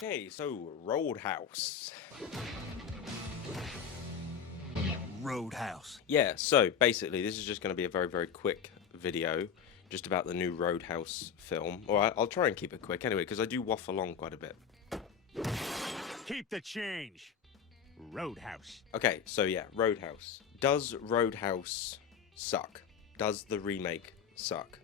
Okay, so Roadhouse. Roadhouse. Yeah, so basically, this is just going to be a very, very quick video just about the new Roadhouse film. I'll try and keep it quick anyway, because I do waffle on quite a bit. Keep the change. Roadhouse. Okay, so yeah, Roadhouse. Does Roadhouse suck? Does the remake suck?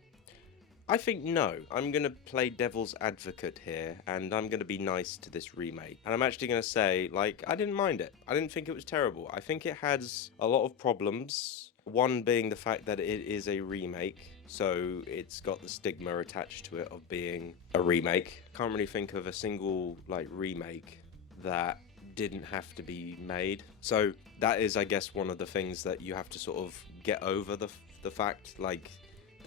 I think no. I'm going to play devil's advocate here, and I'm going to be nice to this remake. And I'm actually going to say, like, I didn't mind it. I didn't think it was terrible. I think it has a lot of problems. One being the fact that it is a remake, so it's got the stigma attached to it of being a remake. Can't really think of a single, like, remake that didn't have to be made. So that is, I guess, one of the things that you have to sort of get over the fact, like,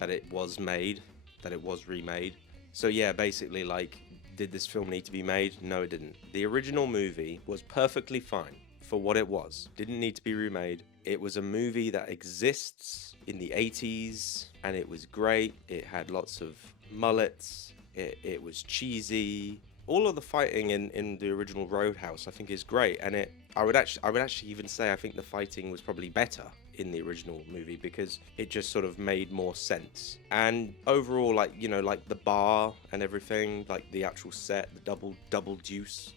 that it was made. That it was remade. So yeah, basically, like, did this film need to be made? No, it didn't. The original movie was perfectly fine for what it was. Didn't need to be remade. It was a movie that exists in the 80s, and it was great. It had lots of mullets. It was cheesy. All of the fighting in the original Roadhouse, I think, is great, and I would actually even say I think the fighting was probably better in the original movie because it just sort of made more sense. And overall, like, you know, like the bar and everything, like the actual set, the double deuce,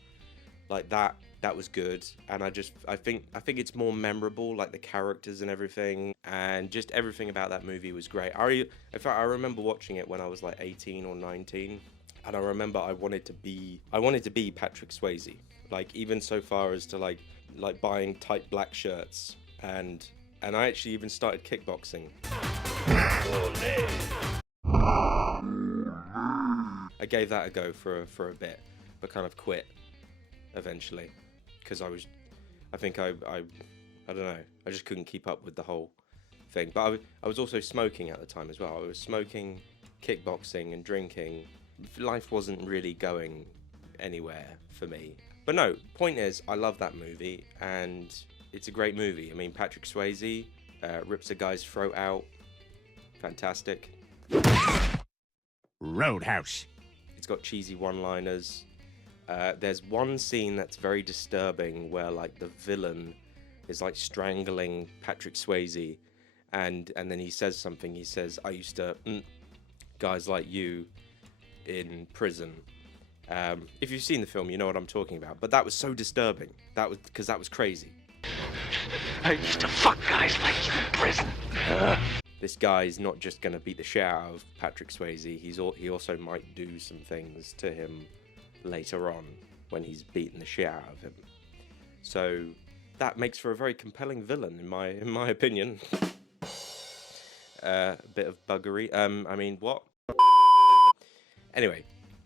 like that was good. And I think it's more memorable, like the characters and everything, and just everything about that movie was great. In fact, I remember watching it when I was like 18 or 19. And I remember I wanted to be Patrick Swayze, like even so far as to like buying tight black shirts, and I actually even started kickboxing. I gave that a go for a bit, but kind of quit eventually because I don't know, I just couldn't keep up with the whole thing. But I was also smoking at the time as well. I was smoking, kickboxing, and drinking. Life wasn't really going anywhere for me. But no, point is, I love that movie, and it's a great movie. I mean, Patrick Swayze rips a guy's throat out. Fantastic. Roadhouse. It's got cheesy one-liners. There's one scene that's very disturbing where, like, the villain is, like, strangling Patrick Swayze, and then he says something. He says, I used to guys like you in prison. If you've seen the film, you know what I'm talking about. But that was so disturbing. That was crazy. I used to fuck guys like you in prison. This guy's not just gonna beat the shit out of Patrick Swayze. He also might do some things to him later on when he's beaten the shit out of him. So that makes for a very compelling villain, in my opinion. A bit of buggery. I mean, what? Anyway,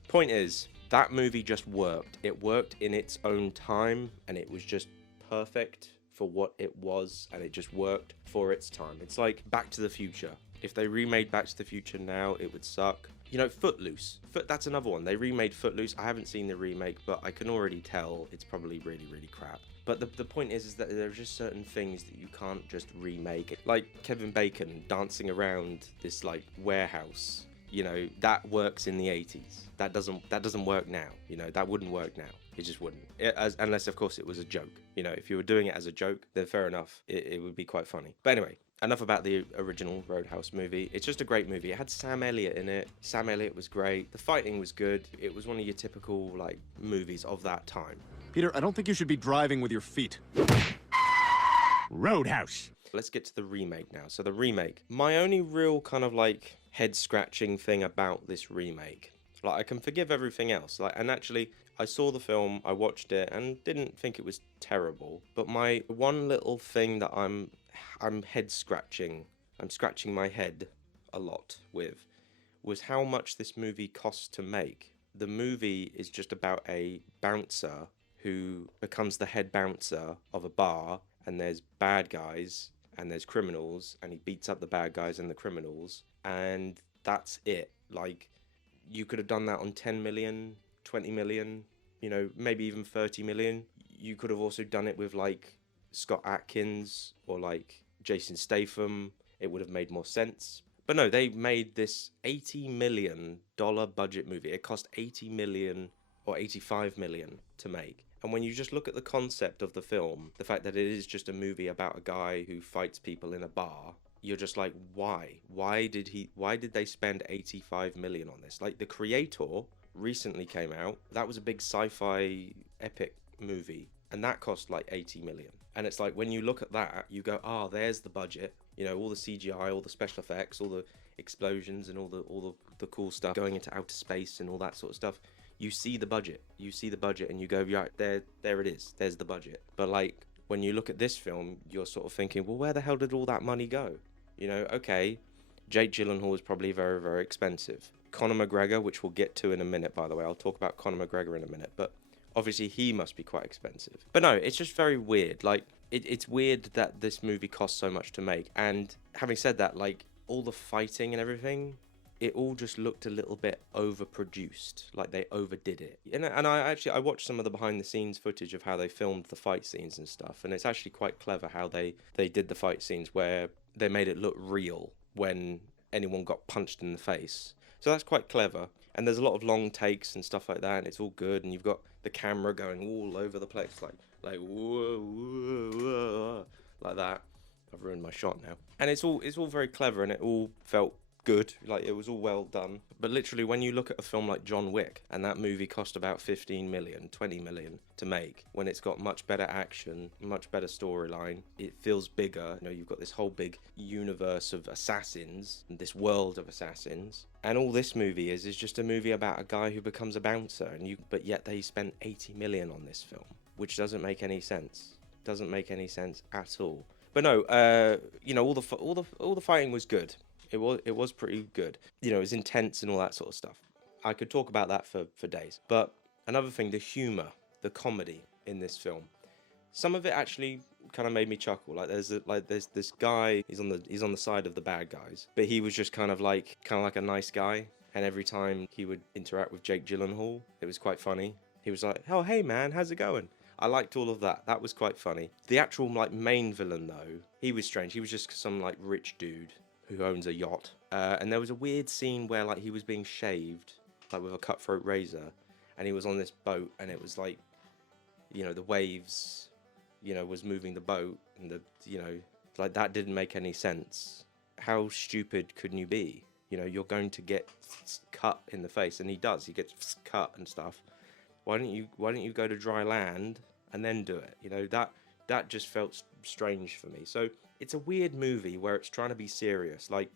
point is, that movie just worked. It worked in its own time, and it was just perfect for what it was, and it just worked for its time. It's like Back to the Future. If they remade Back to the Future now, it would suck. You know, Footloose. That's another one. They remade Footloose. I haven't seen the remake, but I can already tell it's probably really, really crap. But the point is that there are just certain things that you can't just remake. Like Kevin Bacon dancing around this, like, warehouse. You know, that works in the 80s. That doesn't work now. You know, that wouldn't work now. It just wouldn't. Unless, of course, it was a joke. You know, if you were doing it as a joke, then fair enough. It would be quite funny. But anyway, enough about the original Roadhouse movie. It's just a great movie. It had Sam Elliott in it. Sam Elliott was great. The fighting was good. It was one of your typical, like, movies of that time. Peter, I don't think you should be driving with your feet. Roadhouse. Let's get to the remake now. So the remake. My only real kind of, like, head-scratching thing about this remake, like, I can forgive everything else. Like, and actually, I saw the film, I watched it, and didn't think it was terrible. But my one little thing that I'm head-scratching, I'm scratching my head a lot with, was how much this movie costs to make. The movie is just about a bouncer who becomes the head bouncer of a bar, and there's bad guys and there's criminals, and he beats up the bad guys and the criminals, and that's it. Like, you could have done that on 10 million, 20 million, you know, maybe even 30 million. You could have also done it with, like, Scott Adkins or, like, Jason Statham. It would have made more sense. But no, they made this $80 million budget movie. It cost $80 million or 85 million to make. And when you just look at the concept of the film, the fact that it is just a movie about a guy who fights people in a bar, you're just like, why? Why did they spend 85 million on this? Like, The Creator recently came out. That was a big sci-fi epic movie, and that cost like 80 million. And it's like, when you look at that, you go, there's the budget. You know, all the CGI, all the special effects, all the explosions, and all the cool stuff going into outer space and all that sort of stuff. You see the budget. You see the budget, and you go, right, there it is. There's the budget. But like, when you look at this film, you're sort of thinking, well, where the hell did all that money go? You know, okay, Jake Gyllenhaal is probably very, very expensive. Conor McGregor, which we'll get to in a minute, by the way. I'll talk about Conor McGregor in a minute, but obviously he must be quite expensive. But no, it's just very weird. Like, it's weird that this movie costs so much to make. And having said that, like, all the fighting and everything, it all just looked a little bit overproduced. Like, they overdid it. And I watched some of the behind the scenes footage of how they filmed the fight scenes and stuff, and it's actually quite clever how they did the fight scenes, where they made it look real when anyone got punched in the face. So that's quite clever. And there's a lot of long takes and stuff like that, and it's all good, and you've got the camera going all over the place, like whoa, whoa, whoa, like that. I've ruined my shot now. And it's all very clever, and it all felt good. Like, it was all well done. But literally, when you look at a film like John Wick, and that movie cost about 15 million, 20 million to make, when it's got much better action, much better storyline, it feels bigger. You know, you've got this whole big universe of assassins, this world of assassins, and all this movie is just a movie about a guy who becomes a bouncer, but yet they spent 80 million on this film, which doesn't make any sense. Doesn't make any sense at all. But no, you know, all the fighting was good. It was pretty good. You know, it was intense and all that sort of stuff. I could talk about that for days. But another thing, the humor, the comedy in this film, some of it actually kind of made me chuckle. Like, there's this guy, he's on the side of the bad guys, but he was just kind of like a nice guy. And every time he would interact with Jake Gyllenhaal, it was quite funny. He was like, "Oh, hey man, how's it going?" I liked all of that. That was quite funny. The actual like main villain though, he was strange. He was just some like rich dude who owns a yacht. And there was a weird scene where like he was being shaved, like with a cutthroat razor, and he was on this boat, and it was like, you know, the waves, you know, was moving the boat, and the, you know, like, that didn't make any sense. How stupid couldn't you be? You know, you're going to get cut in the face, and he does. He gets cut and stuff. Why don't you go to dry land and then do it? You know, that just felt strange for me. So it's a weird movie where it's trying to be serious. Like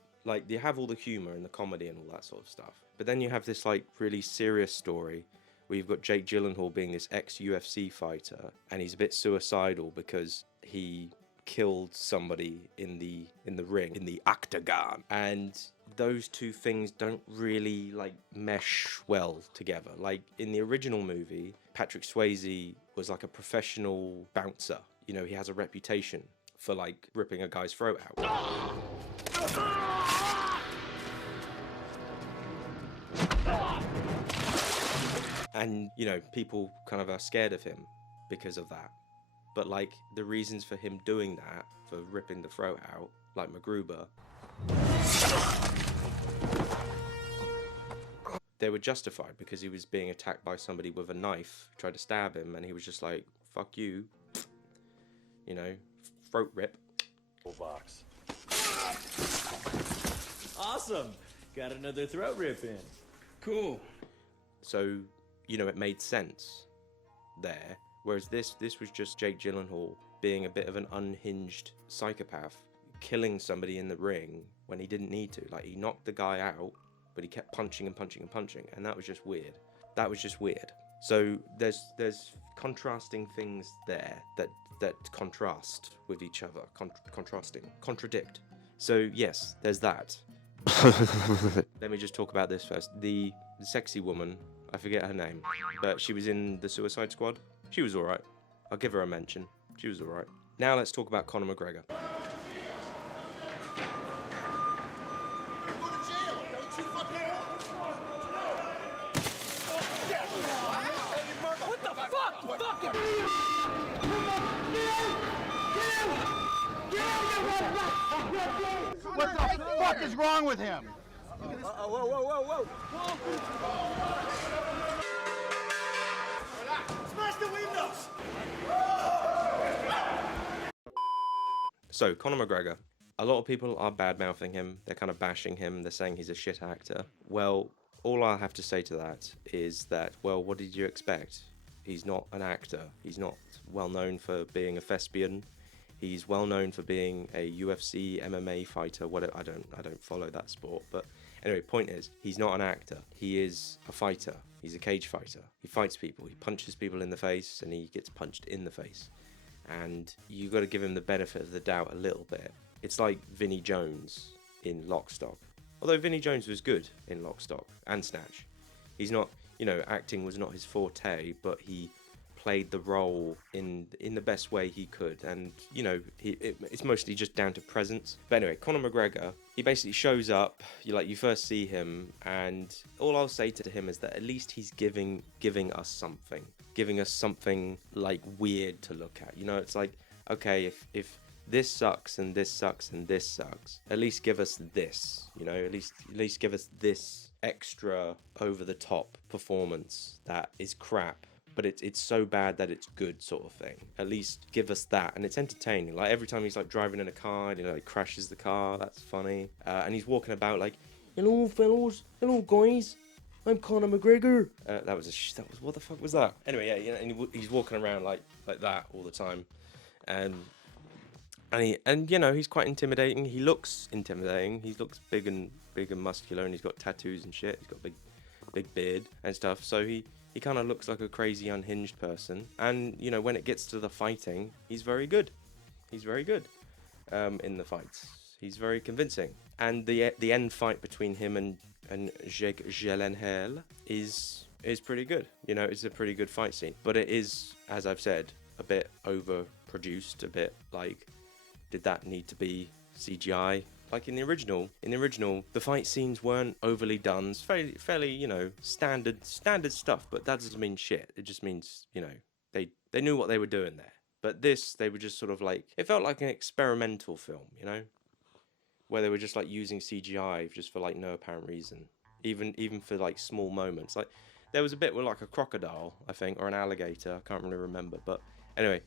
you have all the humor and the comedy and all that sort of stuff, but then you have this like really serious story where you've got Jake Gyllenhaal being this ex-UFC fighter, and he's a bit suicidal because he killed somebody in the ring, in the octagon, and those two things don't really like mesh well together. Like, in the original movie, Patrick Swayze was like a professional bouncer. You know, he has a reputation for like ripping a guy's throat out. And, you know, people kind of are scared of him because of that. But like, the reasons for him doing that, for ripping the throat out, like McGregor, they were justified because he was being attacked by somebody with a knife, tried to stab him, and he was just like, fuck you, you know, throat rip. Box. Awesome! Got another throat rip in. Cool. So, you know, it made sense there. Whereas this was just Jake Gyllenhaal being a bit of an unhinged psychopath, killing somebody in the ring when he didn't need to. Like, he knocked the guy out, but he kept punching and punching and punching, and that was just weird. That was just weird. So there's contrasting things there that contrast with each other, contradict. So yes, there's that. Let me just talk about this first. The sexy woman, I forget her name, but she was in the Suicide Squad. She was alright. I'll give her a mention. She was alright. Now let's talk about Conor McGregor. What the fuck is wrong with him? Whoa. the windows! So, Conor McGregor. A lot of people are bad-mouthing him. They're kind of bashing him. They're saying he's a shit actor. Well, all I have to say to that is that, well, what did you expect? He's not an actor. He's not well known for being a thespian. He's well known for being a UFC, MMA fighter. Whatever. I don't follow that sport. But anyway, point is, he's not an actor. He is a fighter. He's a cage fighter. He fights people. He punches people in the face, and he gets punched in the face. And you got to give him the benefit of the doubt a little bit. It's like Vinnie Jones in Lock, Stock. Although Vinnie Jones was good in Lock, Stock and Snatch. He's not, acting was not his forte, but he played the role in the best way he could. And, it's mostly just down to presence. But anyway, Conor McGregor, he basically shows up, you first see him, and all I'll say to him is that at least he's giving us something. Giving us something, like, weird to look at. It's like, okay, if this sucks and this sucks and this sucks, at least give us this, at least give us this extra over the top performance that is crap, but it's so bad that it's good, sort of thing. At least give us that, and it's entertaining. Like every time he's like driving in a car, he crashes the car, that's funny. And he's walking about like, hello fellows, hello guys, I'm Conor McGregor. That was what the fuck was that? Anyway, yeah, and he's walking around like that all the time, and he's quite intimidating. He looks intimidating. He looks big and muscular, and he's got tattoos and shit. He's got a big beard and stuff. So he kind of looks like a crazy unhinged person. And when it gets to the fighting, he's very good. He's very good in the fights. He's very convincing. And the end fight between him and Jake Gyllenhaal is pretty good. It's a pretty good fight scene. But it is, as I've said, a bit overproduced. A bit like, did that need to be CGI? Like in the original, the fight scenes weren't overly done. It's fairly, standard stuff. But that doesn't mean shit. It just means, they knew what they were doing there. But this, they were just sort of like, it felt like an experimental film, where they were just like using CGI just for like no apparent reason. Even for like small moments. Like there was a bit with like a crocodile, I think, or an alligator. I can't really remember. But anyway,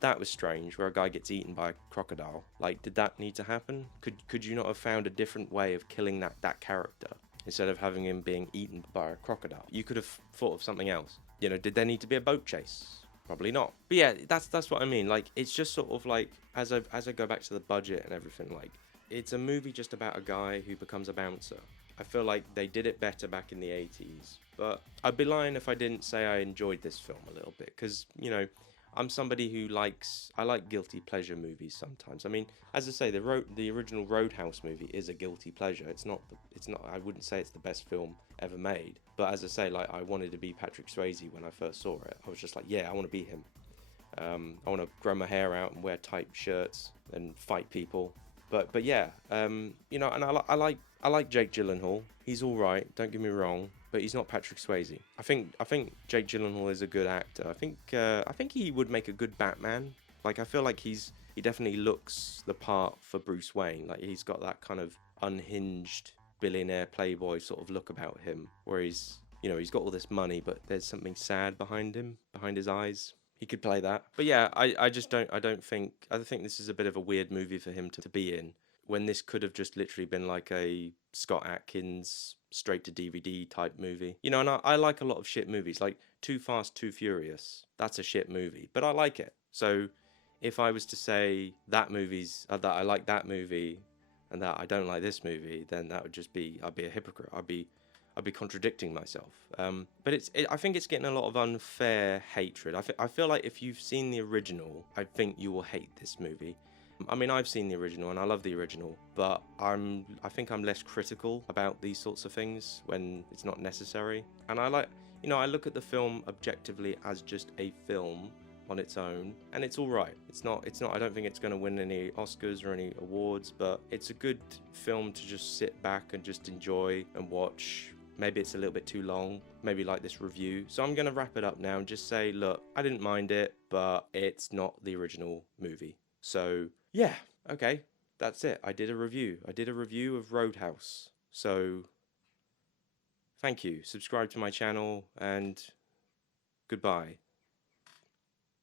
that was strange, where a guy gets eaten by a crocodile. Like, did that need to happen? Could you not have found a different way of killing that character instead of having him being eaten by a crocodile? You could have thought of something else. Did there need to be a boat chase? Probably not. But yeah, that's what I mean. Like, it's just sort of like, as I go back to the budget and everything, like, it's a movie just about a guy who becomes a bouncer. I feel like they did it better back in the 80s. But I'd be lying if I didn't say I enjoyed this film a little bit, because, I'm somebody who I like guilty pleasure movies sometimes. I mean, as I say, the original Roadhouse movie is a guilty pleasure. It's not, I wouldn't say it's the best film ever made. But as I say, like, I wanted to be Patrick Swayze when I first saw it. I was just like, yeah, I want to be him. I want to grow my hair out and wear tight shirts and fight people. But yeah, and I like Jake Gyllenhaal. He's all right. Don't get me wrong, but he's not Patrick Swayze. I think Jake Gyllenhaal is a good actor. I think he would make a good Batman. Like, I feel like he definitely looks the part for Bruce Wayne. Like, he's got that kind of unhinged billionaire playboy sort of look about him, where he's got all this money, but there's something sad behind him, behind his eyes. He could play that. But yeah, I think this is a bit of a weird movie for him to be in, when this could have just literally been like a Scott Adkins straight to DVD type movie. And I like a lot of shit movies, like Too Fast, Too Furious. That's a shit movie, but I like it. So if I was to say that I like that movie and that I don't like this movie, then that would just be, I'd be a hypocrite. I'd be contradicting myself. But I think it's getting a lot of unfair hatred. I feel like if you've seen the original, I think you will hate this movie. I mean, I've seen the original and I love the original, but I think I'm less critical about these sorts of things when it's not necessary. And I look at the film objectively as just a film on its own, and it's all right. It's not. I don't think it's going to win any Oscars or any awards, but it's a good film to just sit back and just enjoy and watch. Maybe it's a little bit too long, maybe like this review. So I'm going to wrap it up now and just say, look, I didn't mind it, but it's not the original movie. So yeah, okay, that's it. I did a review of Roadhouse. So thank you. Subscribe to my channel and goodbye.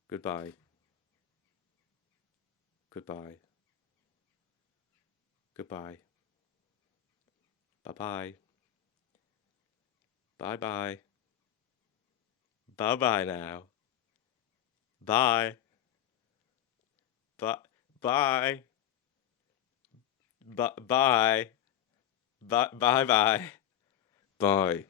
Goodbye. Goodbye. Goodbye. Bye-bye. Bye-bye. Bye-bye now. Bye. Bye. Bye. Bye. Bye. Bye. Bye. Bye.